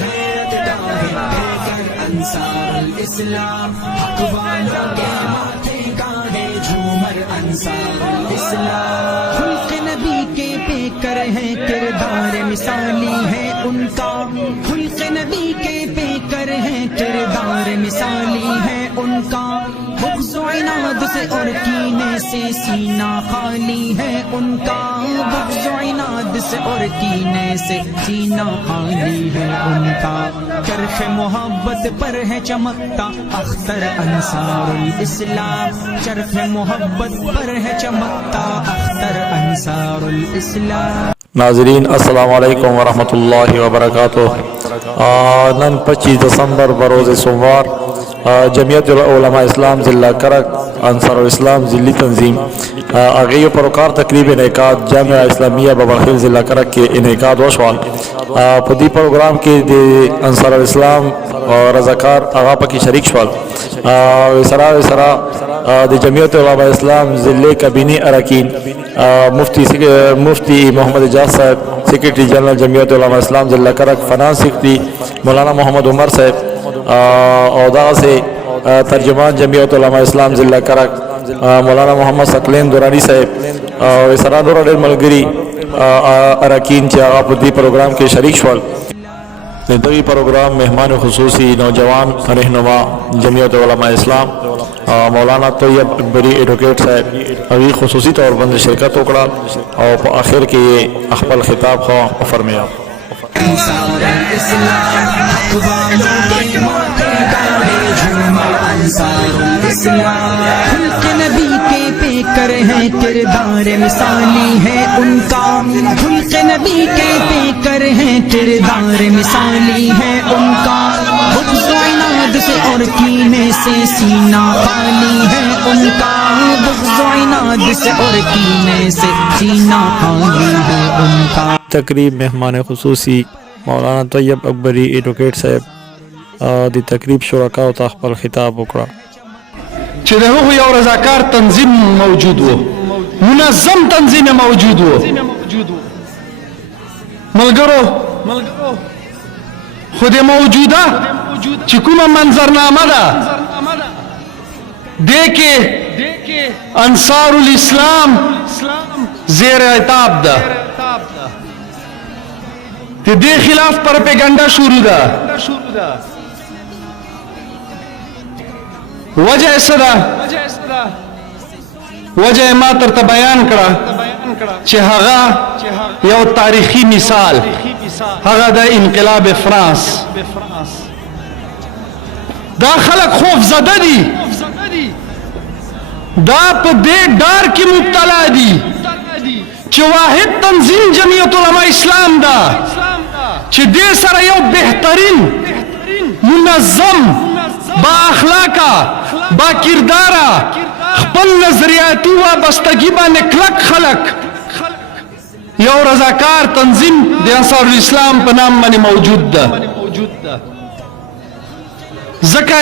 غیرت داہے کر انصار الاسلام، حق والوں کے ماتھے گاہے جھومر انصار الاسلام۔ خلق نبی کے پیکر ہیں کردار مثالی ہے ان کا، خلق نبی کے پیکر ہیں کردار مثالی ہے ان کا، بغض و عناد سے اور کینے سے سینہ خالی ہے ان کا، بغض و عناد سے اور کینے سے سینہ خالی ہے ان کا، چرخ محبت پر ہے چمکتا اختر انصار الاسلام، چرخ محبت پر ہے چمکتا اختر انصار الاسلام۔ ناظرین السلام علیکم ورحمۃ اللہ وبرکاتہ۔ نن 25 دسمبر بروز سوموار جمعیت علماء اسلام ضلع کرک انصار الاسلام ضلعی تنظیم آگئی پروکار تقریب انعقاد جامعہ اسلامیہ باباخیل ضلع کرک کے انعقاد وشوال پدی پروگرام کے انصار الاسلام رضاکار آغا پکی شریک شوال وسرا دی جمعیت علماء اسلام ضلع کابینی اراکین مفتی محمد اجاز صاحب، سیکریٹری جنرل جمعیت علماء اسلام ضلع کرک، فنانس سیکریٹری مولانا محمد عمر صاحب، عہدہ سے ترجمان جمعیت علماء اسلام ضلع کرک مولانا محمد ثقلین دورانی صاحب، اسرا نور ملگری اراکین چا دی پروگرام کے شریک شوال۔ دوی پروگرام مہمان خصوصی نوجوان رہنما جمعیت علماء اسلام مولانا طیب اکبری ایڈوکیٹ صاحب ابھی خصوصی طور پر شرکت اکڑا اور آخر کے یہ اخبل خطاب خواہ فرمایا۔ خلق نبی کے پیکر ہیں کردار مثالی ہے ان کا، خلق نبی کے پیکر ہیں کردار مثالی ہے ان کا، بغض و عناد سے اور کینے سے سینہ خالی ہے ان کا، بغض و عناد سے اور کینے سے سینہ خالی ہے ان کا۔ تقریب مہمان خصوصی مولانا طیب اکبری ایڈوکیٹ صاحب دی تقریب شرکا و تخبل خطاب اکڑا چې د هغو یو رضاکار تنظیم موجود و، منظم تنظیم موجود و، ملګرو خو د موجوده چې کومه منظرنامه ده دې کې انصار الاسلام زیر عتاب ده، د دې خلاف پروپیګنډا شروع ده۔ وجہ صدا وجہ ما ترته بیان کړه چې هغه یو تاریخی مثال هغه د انقلاب فرانس، دا خلق خوف زده دي، دا په دې ډار کې مبتلا دي چې واحد تنظیم جمعیت علماء اسلام دا چې دې سره یو بهترین منظم با اخلاقا با کردارا خپل نظریاتی وابستگی باندې کلک خلق یو رضاکار تنظیم د انصار الاسلام په نام باندې موجود ده۔ ځکه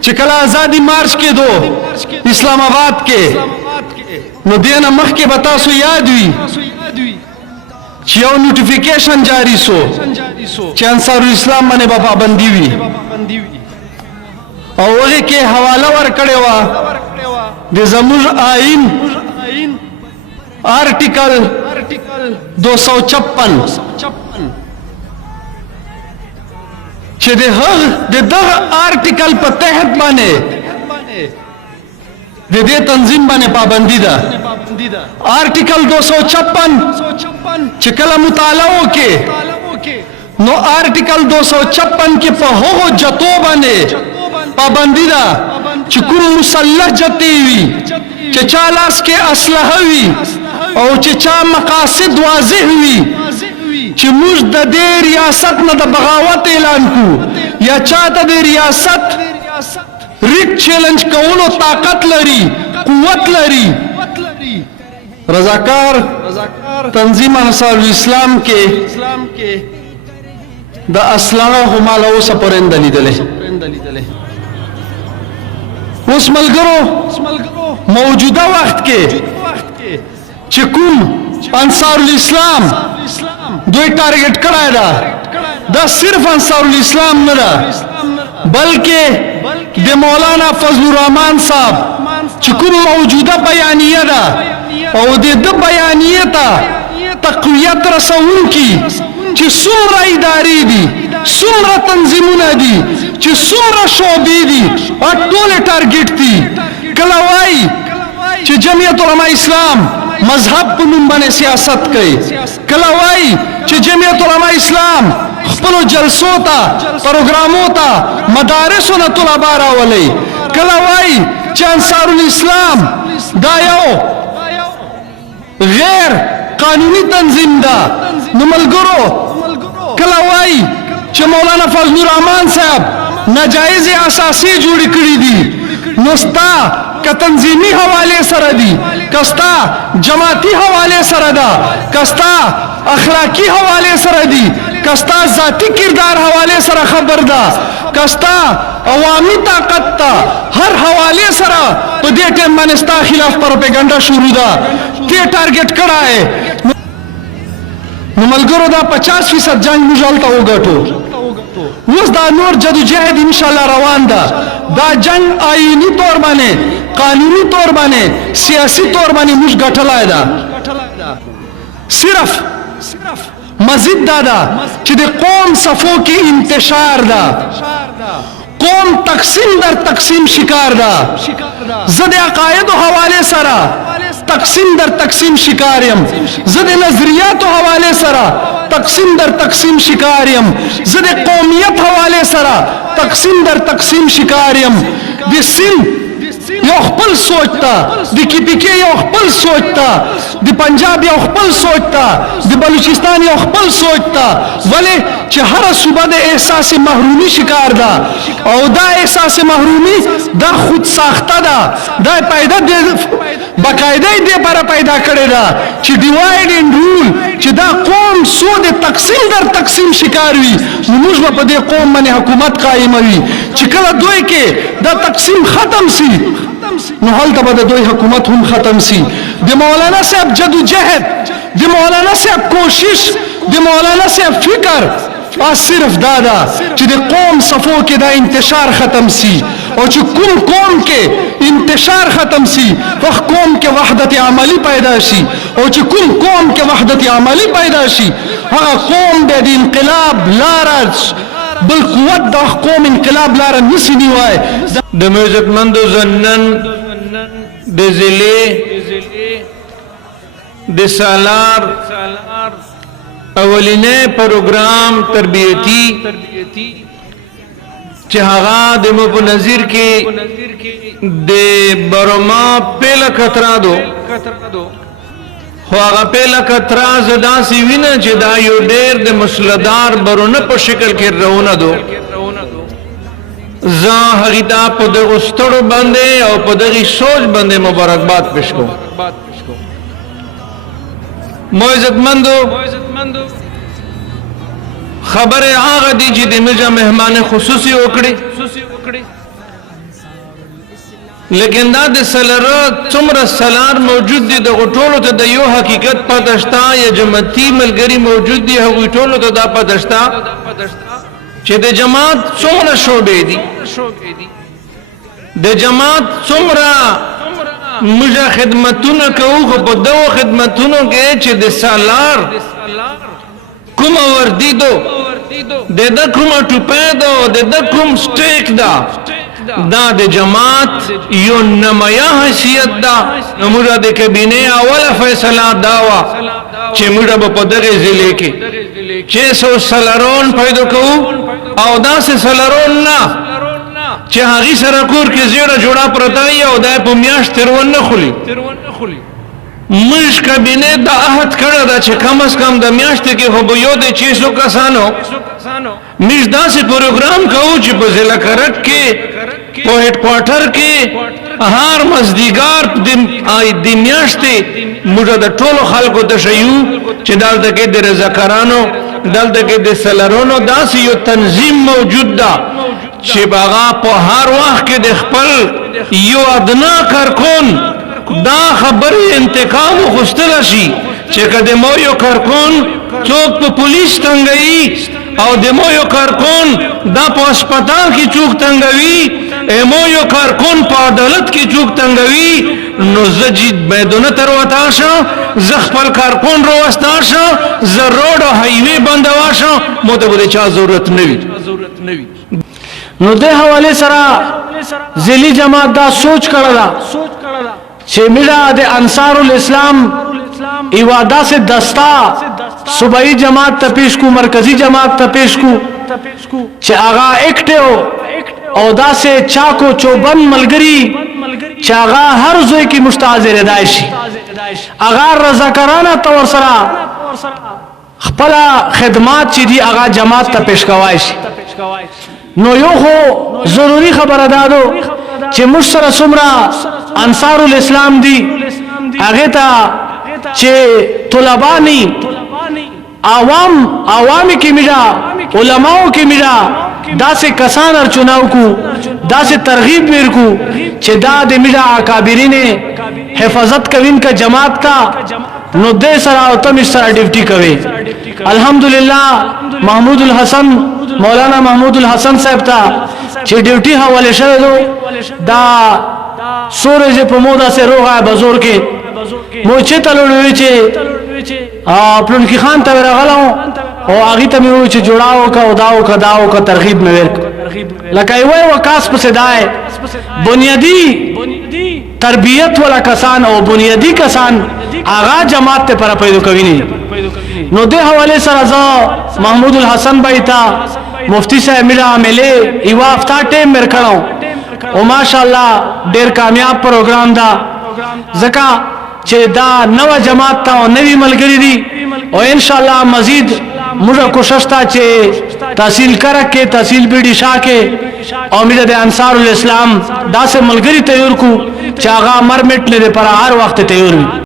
چې کله آزادی مارچ کې دو اسلام آباد کې نو دینه مخکې به تاسو یاد وي چې یو نوټیفیکیشن جاری سو چې انصار الاسلام باندې به پابندي وي او هغه کې حواله ورکړې وه د زموږ آئین آرټیکل 256 چې د دغه آرټیکل په تحت باندې د دې تنظیم باندې پابندي ده۔ آرټیکل 256 چې کله مطالعه وکړي نو آرټیکل 256 کې په هغو جتو باندې پابندی دا چې کوم مسلح جتی وي، چې چا لاس کې اسلحه وي او چې چا مقاصد واضح وي چې موږ د دې ریاست نه د بغاوت اعلان کو یا چا ته د ریاست ریک چیلنج کولو طاقت لري، قوت لري، رضاکار تنظیم انصار الاسلام کې د اسلحه هماله اوسه پرنده لیدلې۔ اوس ملګرو موجوده وخت کې چې کوم انصار الاسلام دوی ټارګټ کړای دا دا صرف انصار الاسلام نه ده بلکې د مولانا فضل الرحمن صاحب چې کوم موجوده بیانیه ده او د بیانیه ته تقویت رسونکي چې څومره ادارې دي څومره تنظیمونه دي چې څومره شعبې دي ټول ټارګټ دي. کله وایي چې جمعیت علماء اسلام مذهب په نوم باندې سیاست کوي، کله وایي چې جمعیت علماء اسلام خپل جلسو ته پروګرامو ته مدارسو نه طلبا راولي، کله وایي چې انصار الاسلام دا یو غیر قانوني تنظیم ده. نو ملګرو کله وایي چې مولانا فضل الرحمن صاحب ناجایز اساسی جوړ کړی دي، نو ستا که تنظیمی حواله سره دي، کستا جماعتی حواله سره ده، کستا اخلاقی حواله سره دي، کستا ذاتی کردار حواله سره خبر ده، کستا عوامی طاقت تا هر حواله سره په دې ټیم باندې ستا خلاف پروپاګاندا شروع ده، ته ټارګټ کړه ہے. نو ملګرو دا 50% جنگ موږ هلته وګټو. اوس دا نور جدوجہد انشاءاللہ روان ده. دا جنگ آئینی طور باندې قانونی طور باندې سیاسی طور باندې موږ ګټلای ده. صرف مزید دا ده چې د قوم صفو کې انتشار ده، قوم تقسیم در تقسیم شکار ده. زه د عقایدو حواله سره تقسیم در تقسیم شکاریم، زه د نظریاتو حواله سره تقسیم در تقسیم شکاریم، زه د قومیت حواله سره تقسیم در تقسیم شکاریم. د سند یو خپل سوچ تا، د کیپیکې یو خپل سوچ تا، د پنجاب یو خپل سوچ تا، د بلوچستان یو خپل سوچ تا، ولی چې هر صوبه د احساس محرومی شکار ده او دا احساس محرومی دا خود ساخته ده، دا پیدا باقاعده دې پر پیدا کړی ده چې ډیوایډ اینڈ رول، چې دا قوم سود تقسیم در تقسیم شکار وي. نو موږ په دې قوم باندې حکومت قائموي چې کله دوی کې دا تقسیم ختم سي نو هلته به د دوی حکومت هم ختم سي. د مولانا صاحب جدوجہد، د مولانا صاحب کوشش، د مولانا صاحب فکر صرف دا ده چې د قوم صفو کې دا انتشار ختم سي، او چې کوم قوم کې انتشار ختم سي وخت قوم کې وحدت عملی پیدا شي، او چې کوم قوم کې وحدت عملی پیدا شي هغه قوم د انقلاب لاره بل قوت د قوم انقلاب لاره نسی نیوای. د عزتمندو زنن د ضلع د سالار اولینه پروګرام تربیتی چې هغه د مو په نظر کې د برما پهلا خطرہ دو خو هغه پهلا خطرہ زدا سی وینه چې دا یو ډېر د مسلدار برونه په شکل کې روونه دو. زه هغه ته په دغه ستړو باندې او په دغه سوچ باندې مبارکباد پېښ کوم. مو عزتمندو خبر هغه دی چې د مجا مهمان خصوصي وکړي، لیکن دا د سلره څومره سلار موجود دي د غټولو ته د یو حقیقت پدشتا یا جماعتي ملګری موجود دي هغه ټولو ته دا پدشتا چې د جماعت څومره شوبې دي، د جماعت څومره مجا خدمتونه کوو. خو په دغو خدمتونو کې چې د سالار کوم وردی دو د د کوم ټوپه دو د د کوم سټیک دا دا د جماعت یو نمایا حیثیت دا. موږ د کابینه اوله فیصله داوا چې موږ په دغه ضلع کې 600 سلارون پیدا کوو او دا سه سلارون نه چې هغه سره کور کې زیړه جوړه پرتای او دا په میاشت ترونه خولي. مش کابینه دا عهد کړه دا چې کم از کم د میاشت کې خو به یو د 600 کسانو مش داسې پروګرام کوو چې په ضلع کرک کې په هډ کوارټر کې هر مزدیګار د میاشتې موږ د ټولو خلکو ته شیو چې دلته کې د رضاکارانو دلته کې د سلرونو داسې یو تنظیم موجود ده چې باغا په هر وخت کې د خپل یو ادنا کارکون دا خبر انتقام خوستل شي چې کده مو یو کارکون څوک په پولیس څنګه او د مو یو کارکون دا په هسپتال کې چوک تنګوي مو یو کارکون په عدالت کې چوک تنګوي نو زه جید میدونه تر وتا شم زه خپل کارکون رو وستا شم زه روډ او هایوی بندوا شم مو ته بل چا ضرورت نه وي نو د حواله سره ذلی جماعت دا سوچ کړه چې میرا د انصار الاسلام ایوادا سے دستا صوبائی جماعت ته پیش کو مرکزی جماعت ته پیش کو چې آغا ایکټیو او دا سے چاکو چوبن ملګری چې آغا هر زوی کی مستحضر دایشي آغا رضاکارانه تور سره خپل خدمات چې دی آغا جماعت ته پیش کوای شي نو یو خو ضروری خبره دادو چې مشر سمرا انصار الاسلام دی هغه ته چې طلبانی عوامی کی میرا علماؤں کی میرا دا سے کسان ار چناو کو دا سے ترغیب میر کو چې دا د میرا اکابرین حفاظت کوین کا جماعت کا نو دے سرا او تم سرا ڈیوٹی کوي الحمدللہ محمود الحسن مولانا محمود الحسن صاحب تا چې ډیوټي حواله شوه دا سورج په مودا سے روغه بزور کې مو چې تلوي چې پلون کی خان ته راغلاو او هغه ته مې چې جوړاو کا او داو کا ترغیب مې ورک لکه وای وکاس په صداي بنیادی تربیت والا کسان او بنیادی کسان آغا جماعت ته پر پیدا کوي نو د حواله سره ز محمود الحسن بھائی تا مفتی صاحب میرا عمله ایوا افتا ټیم مر کړو او ماشاءالله ډیر کامیاب پروګرام دا زکا چې دا نو جماعت ته نوی ملګری دي او ان شاء الله مزید موږ کوشش تا چې تحصیل کرک کې تحصیل بیډی شاه کې او موږ د انصار الاسلام دا سه ملګری تیار کو چې هغه مرمټ لري پر هر وخت تیار وي